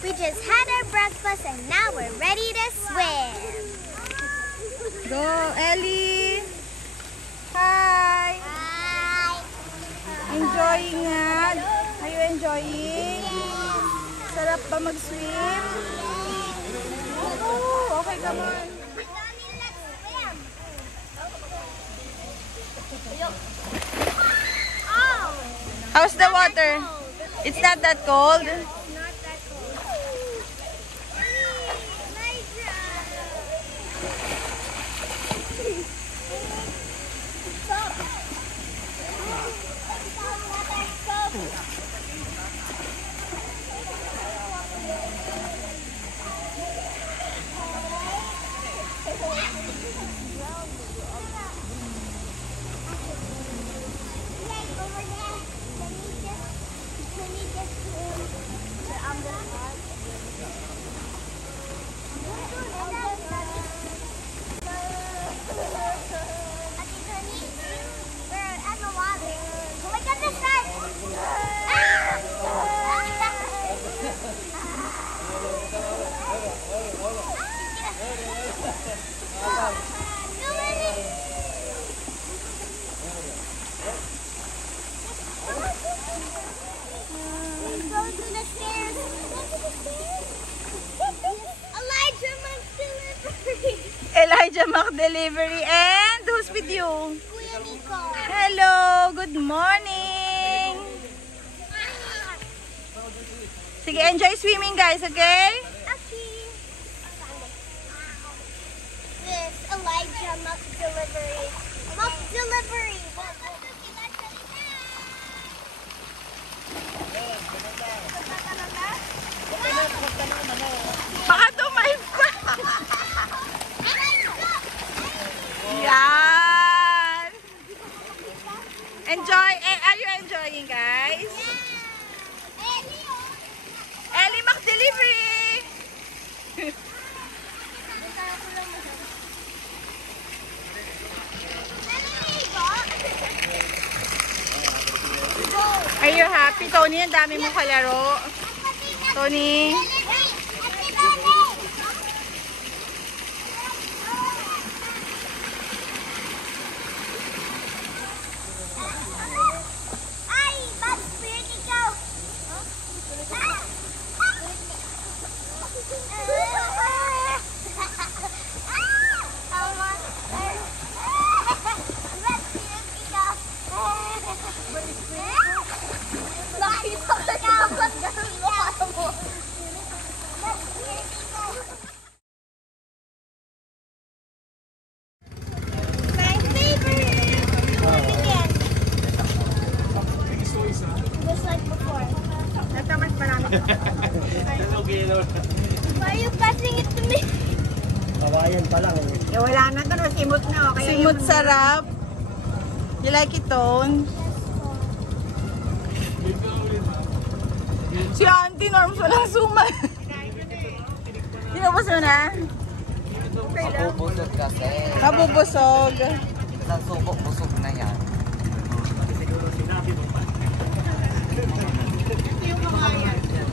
We just had our breakfast and now we're ready to swim. Go, Ellie! Hi! Hi! Enjoying nga? Are you enjoying? Sarap ba mag-swim? Oh, okay, come on. How's the water? It's not that cold? Elijah McDelivery and who's with you? Kuya Nico. Hello, good morning. Sige, enjoy swimming guys, okay? This Elijah McDelivery. McDelivery. Baka tumayo pa. Yan. Enjoy. Are you enjoying guys? Ellie McDelivery. Are you happy, Tony? Ang dami mong kalaro. Tony? Why are you passing it to me? Kawayan pa lang. Wala na ito. Simot na. Simot sarap. You like it, Tone? Si Auntie Norms walang suman. Tinapos mo na? Mabubusog kasi. Mabubusog. Isang subok, busog na yan.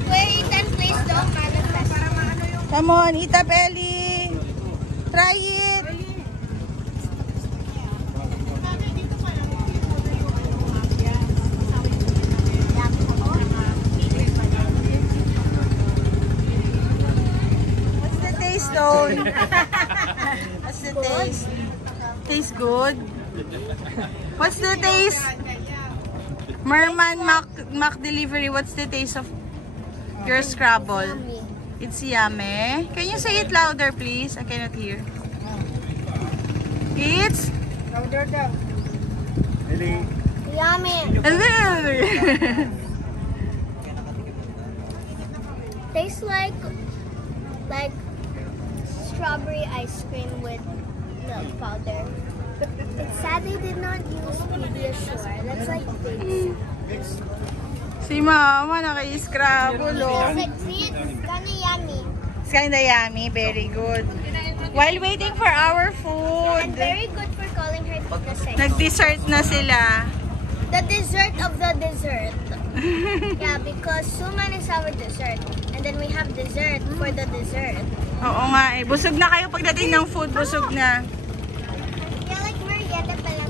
Wait, and please don't manifest. Come on, eat up, Ellie. Try it. What's the taste, Tone? What's the taste? Tastes good? What's the taste? Merman McDelivery, what's the taste of your Scrabble? It's yummy. Can you say it louder, please? I cannot hear. It's Louder daw. Really? Yummy. Tastes like strawberry ice cream with milk powder. It's sad they did not use Pediasure. That's like baby. Si Mama naka-Scrabble, oh. See, it's kinda yummy. It's kinda yummy. Very good. While waiting for our And food, very good for calling her Tita Sexy. nag-dessert na sila. The dessert of the dessert. Yeah, because suman is our dessert. And then we have dessert for the dessert. Oo nga eh. Busog na kayo pagdating ng food. Busog na. Yeah, like merienda pa lang.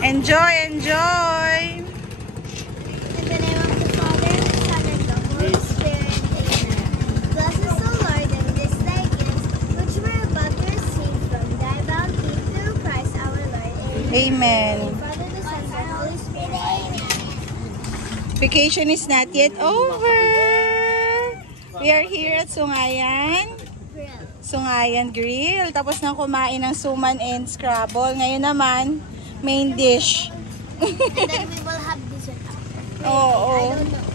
Enjoy, enjoy! In the name of the Father, the Son, and the Holy Spirit. Amen. Bless us, O Lord, and this thy gifts, which we're about to receive from thy bounty through Christ our Lord. Amen. Amen. Father, the Son, and the Holy Spirit. Amen. Vacation is not yet over. We are here at Sungayan. Grill. Sungayan Grill. Tapos na kumain ng suman and scrabble. Ngayon naman, main dish. And then we will have dessert after. Oo. I don't know.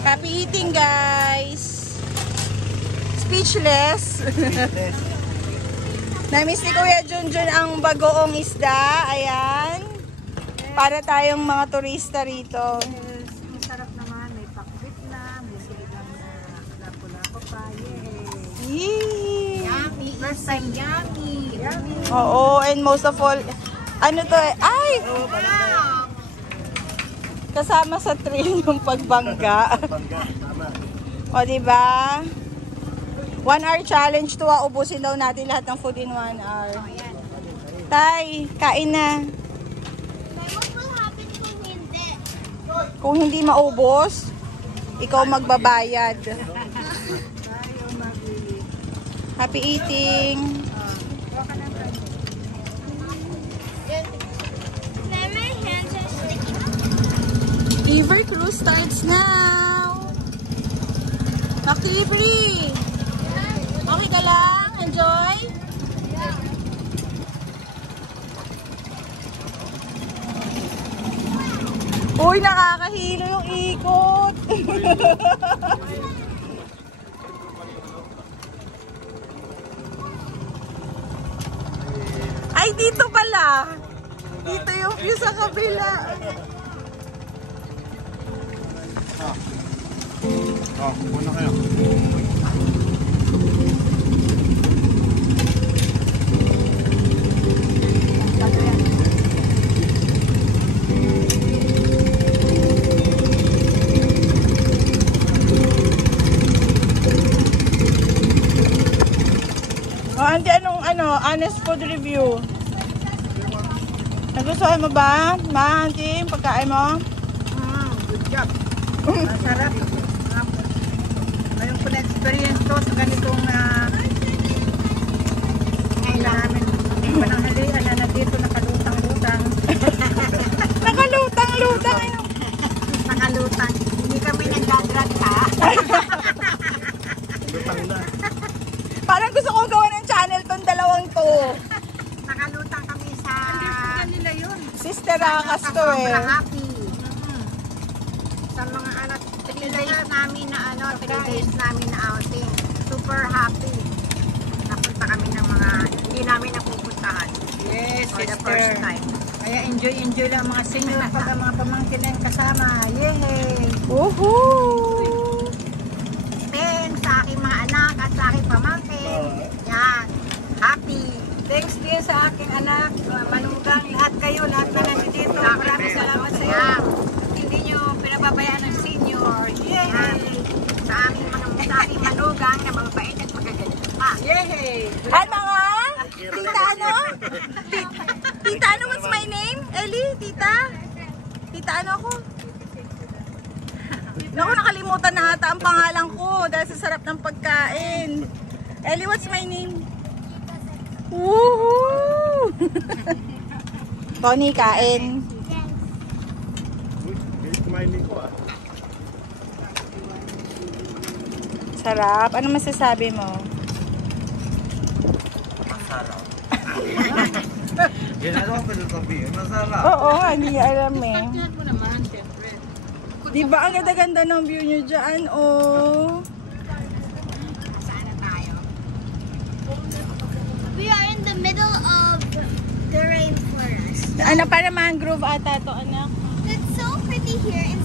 Happy eating, guys. Speechless. Namiss ni Kuya Junjun ang bagoong isda. Ayan. Para tayong mga turista rito. Ang sarap naman. May pakbit na. May siligang na lapo-lapo pa. Yay! Yee. Yummy. First time yummy. Yummy. Oo, and most of all, ano to eh? Ay! Kasama sa trail yung pagbangga. O, diba? 1 hour challenge to, ubusin daw natin lahat ng food in 1 hour. Tay, kain na. But what will happen kung hindi? Kung hindi maubos, ikaw magbabayad. Happy eating. Then my hands are sticky. Ever Cruise starts now. Delivery. Okay ka lang? Enjoy? Uy, nakakahilo yung ikot. Ay, dito pala. Dito yung view sa kabila. Muna kayo. Auntie, anong honest food review? Nagustuhan mo ba, ma, auntie, yung pagkain mo? Good job. Masarap. Ngayon ko na-experience to sa ganitong ngayon namin. Pananghalian na nandito nakalutang-lutang. Nakalutang-lutang. Nakalutang. Hindi kami nagdadrag ha. Parang gusto kong gawa ng channel tong dalawang to. Nakalutang kami sa nila yun. Sister Rakas to eh. Happy. Sa mga 3 days namin na 3 days namin na outing. Super happy. Napunta kami ng mga hindi namin napupuntahan. Yes, For the first time. Kaya enjoy lang mga senior pag ang mga pamangkin na yung kasama. Yay! Woohoo! Pen sa aking mga anak at sa aking pamangkin. Yan. Happy. Thanks din sa aking anak, manugang, lahat kayo, lahat na nandito. Maraming salamat sa iyo. Hindi nyo pinababayaan ng senior. Yay! Sa aking manugang na mababait at magagalit pa. Yay! Ay mga, tita ano? Tita ano, what's my name? Ellie, tita? Tita ano ako? Naku, nakalimutan na ata ang pangalan ko dahil sa sarap ng pagkain. Ellie, what's my name? Woohoo! Tony, kain. Kumainin ko Sarap. Ano masasabi mo? Masarap. Yan ano ang pinasabihin? Masarap. Oo, hindi alam eh. Di ba ang ganda-ganda ng view nyo dyan? Oh. We are in the middle of the rainforest. Ano para mangrove ata to, anak? It's so pretty here in